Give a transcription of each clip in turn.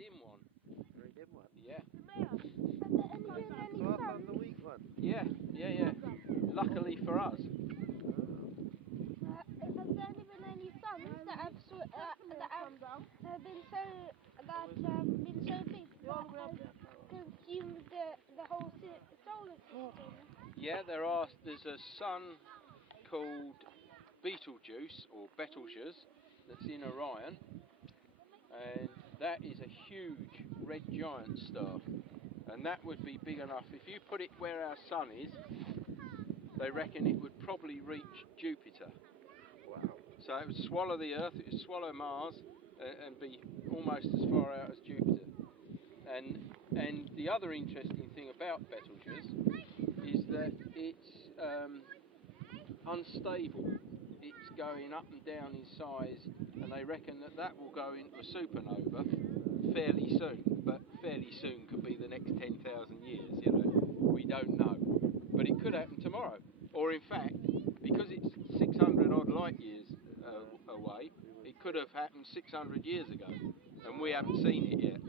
dim one. Very dim one. Yeah. Has there been any So I suns? found the weak one. Yeah. Luckily for us. Has there only been any suns that have been so big that have consumed the whole solar system? Yeah, there's a sun called Betelgeuse or Betelgeuse that's in Orion, and that is a huge red giant star, and that would be big enough. If you put it where our sun is, they reckon it would probably reach Jupiter. Wow. So it would swallow the Earth, it would swallow Mars, and be almost as far out as Jupiter. And the other interesting thing about Betelgeuse is that it's unstable. It's going up and down in size, and they reckon that will go into a supernova fairly soon. But fairly soon could be the next 10,000 years. You know, we don't know, but it could happen tomorrow. Or in fact, because it's 600 odd light years away, it could have happened 600 years ago, and we haven't seen it yet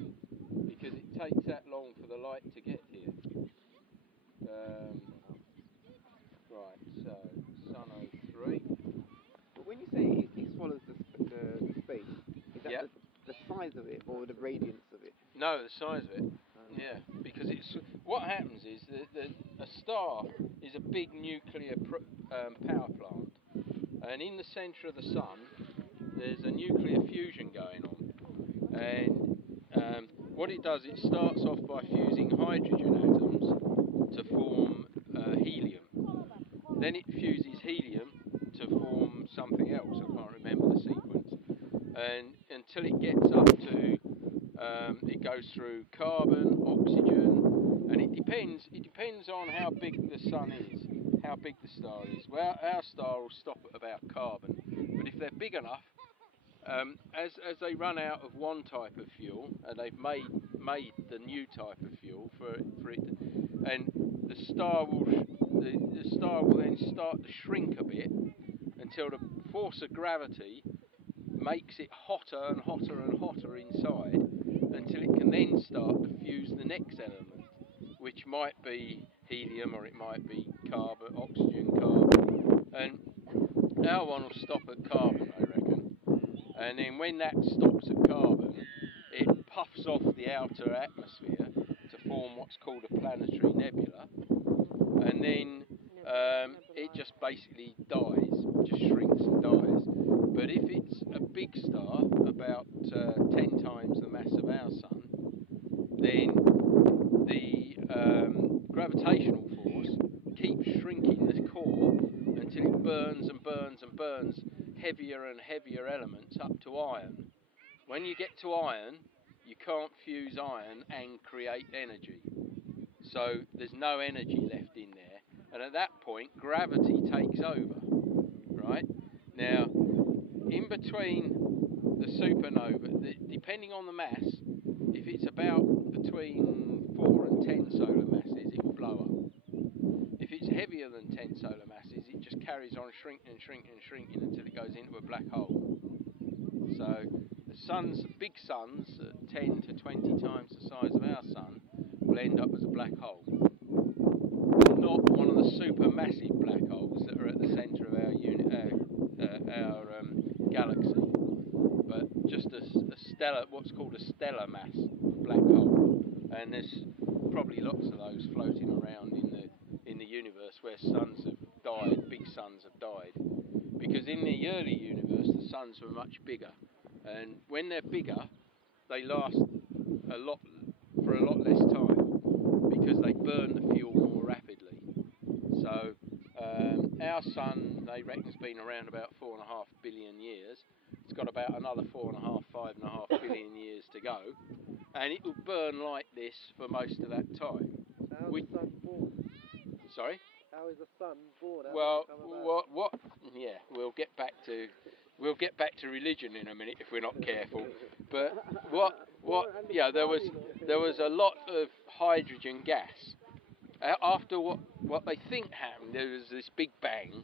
because it takes that long for the light to get here. Right, so Sun 03. But when you say it swallows the space, is that Yep. the size of it or the radiance of it? No, the size of it. Yeah, because what happens is that a star is a big nuclear power plant, and in the centre of the sun there's a nuclear fusion going on, and what it does, it starts off by fusing hydrogen atoms to form helium. Then it fuses helium to form something else. I can't remember the sequence, and until it gets up to it goes through carbon, oxygen, and it depends on how big the sun is, how big the star is. Well, our star will stop at about carbon, but if they're big enough, as they run out of one type of fuel, and they've made the new type of fuel for it, and the star will then start to shrink a bit until the force of gravity makes it hotter and hotter and hotter inside, until it can then start to fuse the next element, which might be helium or it might be carbon, oxygen, carbon, and our one will stop at carbon, I reckon, and then when that stops at carbon, it puffs off the outer atmosphere to form what's called a planetary nebula, and then it just basically dies, just shrinks and dies. But if it's a big star, about 10 times the mass of our sun, then the gravitational force keeps shrinking the core until it burns and burns and burns heavier and heavier elements up to iron. When you get to iron, you can't fuse iron and create energy. So there's no energy left in there, and at that point gravity takes over, right? Now, in between the supernova, depending on the mass, if it's about between 4 and 10 solar masses, it will blow up. If it's heavier than 10 solar masses, it just carries on shrinking and shrinking and shrinking until it goes into a black hole. So the big suns, 10 to 20 times the size of our sun, will end up as a black hole. But not one of the supermassive black holes that are at the centre of our galaxy, but just a stellar, what's called a stellar mass black hole. And there's probably lots of those floating around in the universe where suns have died, big suns have died. Because in the early universe, the suns were much bigger, and when they're bigger, they last for a lot less time because they burn the fuel more rapidly. So our sun, they reckon, has been around about 4.5 billion years. It's got about another 5.5 billion years to go, and it will burn like this for most of that time. How is the sun born? Sorry? How is the sun born? Well, what? Yeah, we'll get back to religion in a minute if we're not careful. But what? Yeah, there was a lot of hydrogen gas. After what they think happened, there was this big bang,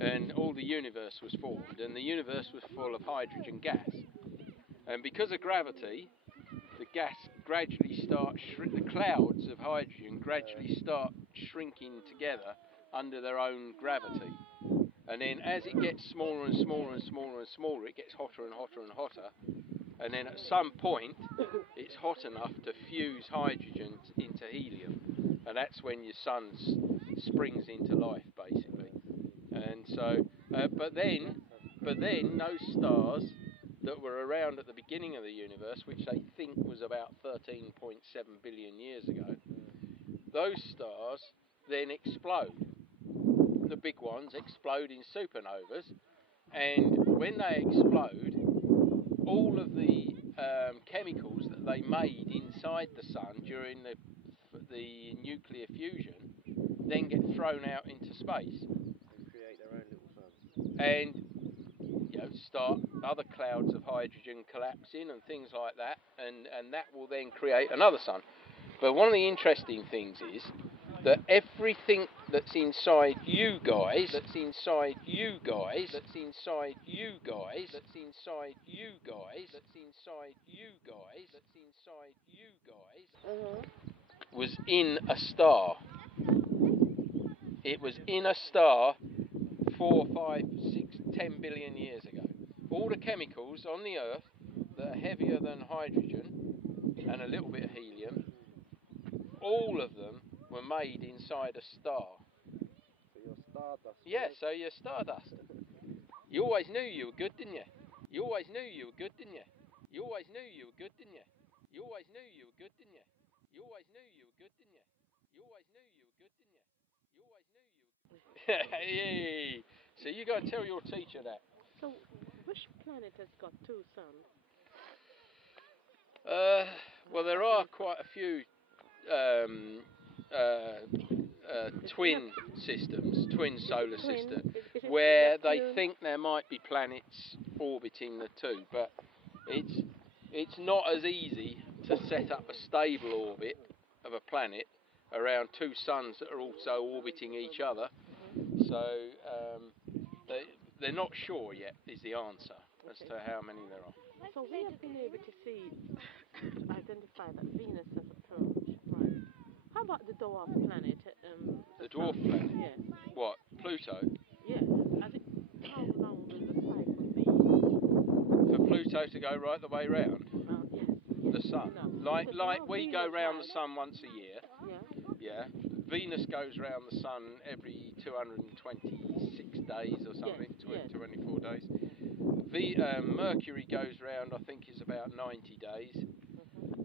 and all the universe was formed, and the universe was full of hydrogen gas. And because of gravity, the gas gradually starts, the clouds of hydrogen gradually start shrinking together under their own gravity. And then as it gets smaller and smaller and smaller and smaller, it gets hotter and hotter and hotter. And then at some point, it's hot enough to fuse hydrogen into helium. And that's when your sun springs into life, basically. And so, but then those stars that were around at the beginning of the universe, which they think was about 13.7 billion years ago, those stars then explode. The big ones explode in supernovas, and when they explode, all of the chemicals that they made inside the sun during the nuclear fusion then get thrown out into space And create their own little suns. and start other clouds of hydrogen collapsing and things like that, and that will then create another sun. But one of the interesting things is that everything that's inside you guys, was in a star. It was in a star 4, 5, 6, 10 billion years ago. All the chemicals on the Earth that are heavier than hydrogen and a little bit of helium, all of them were made inside a star. So you're stardust. Yeah, right? so you're stardust. You always knew you were good, didn't you? You always knew you were good, didn't you? You always knew you were good, didn't you? You always knew you were good, didn't you? You always knew you were good, didn't you? You always knew you were good, didn't you? You always knew you were Yay! So you go and tell your teacher that. So, which planet has got two suns? Well, there are quite a few twin systems, twin solar systems, where they think there might be planets orbiting the two, but it's not as easy to set up a stable orbit of a planet around two suns that are also orbiting each other. So they're not sure yet, is the answer as to how many there are. So we have been able to see, identify that Venus has approached, right? How about the dwarf planet? The dwarf planet? Yeah. What, Pluto? Yeah. How long will the cycle be? For Pluto to go right the way round? Yes. The sun? No. Like Because we now go round the Venus sun once a year, Yeah. yeah. Venus goes round the sun every 226 days or something, Yes. 24 days. Mercury goes round, I think, is about 90 days.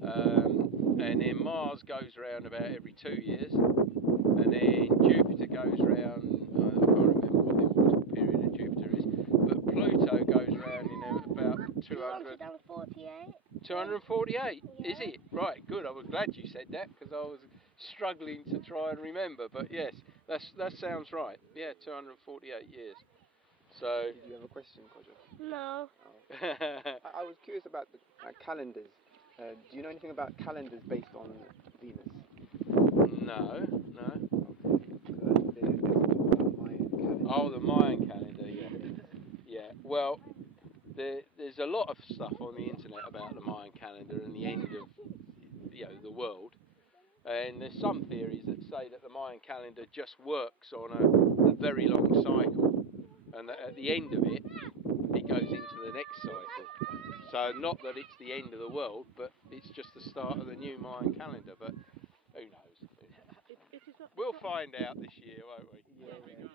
And then Mars goes round about every 2 years. And then Jupiter goes round, I can't remember what the orbital period of Jupiter is, but Pluto goes round in about 248? Yeah. Is it? Right, good. I was glad you said that because I was struggling to try and remember. But yes, that sounds right. Yeah, 248 years. So. Did you have a question, Kojo? No. I was curious about the calendars. Do you know anything about calendars based on Venus? No. There's the Mayan calendar. Oh, the Mayan calendar. Yeah. Well, there's a lot of stuff on the internet about the Mayan calendar and the end of the world. And there's some theories that say that the Mayan calendar just works on a very long cycle, and that at the end of it, it goes into the next cycle. So not that it's the end of the world, but it's just the start of the new Mayan calendar. But who knows? We'll find out this year, won't we? Yeah.